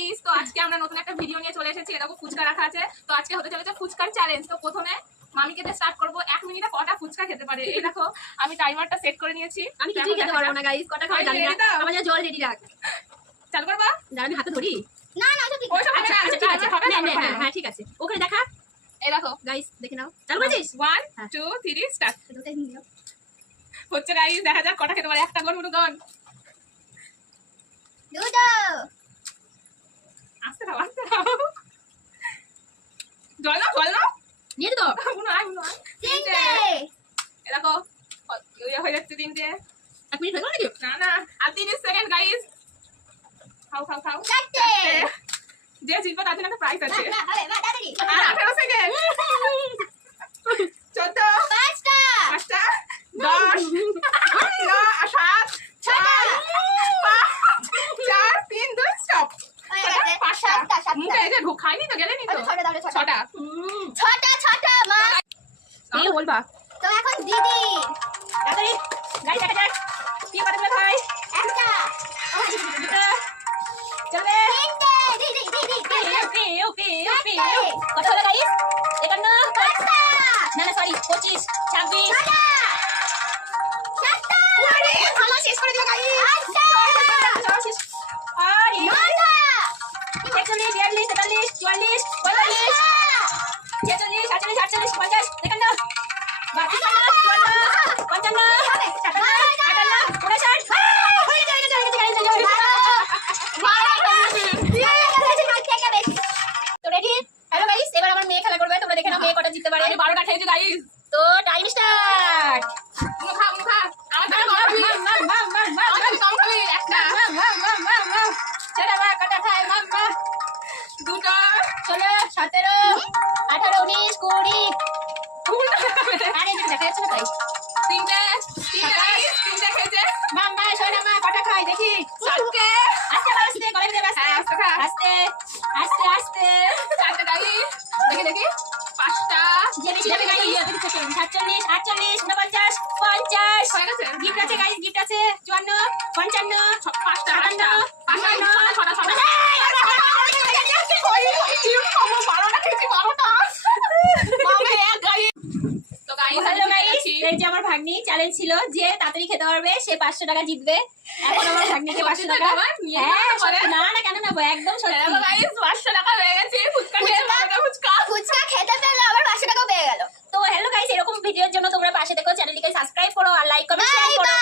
Guys, তো আজকে আমরা নতুন একটা ভিডিও নিয়ে চলে এসেছি। এরকম ফুচকা রাখা আছে, তো আজকে হতে চলেছে ফুচকার চ্যালেঞ্জ। তো প্রথমে মামিকে দিয়ে স্টার্ট করব, 1 মিনিটে কটা ফুচকা খেতে পারে। এই দেখো আমি টাইমারটা সেট করে নিয়েছি। আমি কিছুই খেতে পারবো না গাইস, কটা খাওয়া জানি না। আমার জন্য জল রেডি রাখ। চালু করবা? দাঁড়া আমি হাতে ধরি। না না ওসব ঠিক ওইসব আচ্ছা আচ্ছা ঠিক আছে, হবে না? হ্যাঁ ঠিক আছে। ওখানে দেখা। এই দেখো গাইস দেখে নাও। চালু করেছিস? 1 2 3 স্টার্ট দুটোই নিয়ে নাও। হচ্ছে গাইস, দেখা যাক কটা খেতে পারে। একটা গন মুরুগন দুটো আস্তে খাও, আস্তে খাও। জল নাও নিয়ে তো। উনো আয় তিনটে এই দেখো হয়ে যাচ্ছে 3টে। 1 মিনিট হয়ে গেল নাকি? না না, আর 30 সেকেন্ড গাইস। খাও চারটে যে জিতবে তার জন্য একটা প্রাইজ আছে। না আরে মা দাদারি আর 18 সেকেন্ড 14 পাঁচটা 5টা 10 9 7 4 3 2 স্টপ। হয়ে গেছে পাঁচটা সাতটা মুখে এই যে খাইনি তো, গেলেনি তো। ছটা দাও ছটা 6টা ছটা মা এই বলবা। তো এখন দিদি তাড়াতাড়ি গাইস দেখা যাক কি কতগুলো খাই। একটা দুটো চলবে। তিনটে দিদি দিদি ওকে ওকে ওকে কত হলো গাইস? 51 পাঁচটা না না সরি 25 26 ছটা সাতটা আরে খালা শেষ করে দিও গাইস। আটটা আরে নটা 41 42 43 44 45 46 47 48 50 51 52 53 55 56 57 58 হয়ে যায় তো রেডি। হ্যালো গাইস, এবার আমার মেয়ে খেলা করবে। তোমরা দেখে নাও মেয়ে কটা জিততে পারে। আমি 12টা খেয়েছি গাইস। তো টাইম স্টার্ট। মুখা আমার থেকে কম খাবি। আমার থেকে কম খাবি। একটা চলো মা কটা খায় মাম্মা? দুটো 16 17 18 19 20 আরে যেটা দেখা যাচ্ছে না তাই। তিনটে খেয়েছে। মাম্মা সোনা মা কটা খায় দেখি। 4টে আস্তে আস্তে গলা ভিতরে আস্তে হ্যাঁ, আস্তে খা। আস্তে আস্তে আস্তে 4টে গাইস। দেখি 5টা যে বেশি যাবে গাইস 47 48 49 50 হয়ে গেছে। গিফট আছে গাইস, গিফট আছে 54 55 5টা 56 এই যে আমার ভাগ্নি চ্যালেঞ্জ ছিল যে তাড়াতাড়ি খেতে পারবে সে 500 টাকা জিতবে। এখন আমার ভাগ্নিকে 500 টাকা। হ্যাঁ না না কেন নেবো, একদম সত্যি। ফুচকা খেতে পেলে আবার 500 টাকা পেয়ে গেল। তো হ্যালো গাইস, এরকম ভিডিওর জন্য তোমরা পাশে থেকো, চ্যানেলটিকে সাবস্ক্রাইব করো আর লাইক কমেন্ট শেয়ার করো।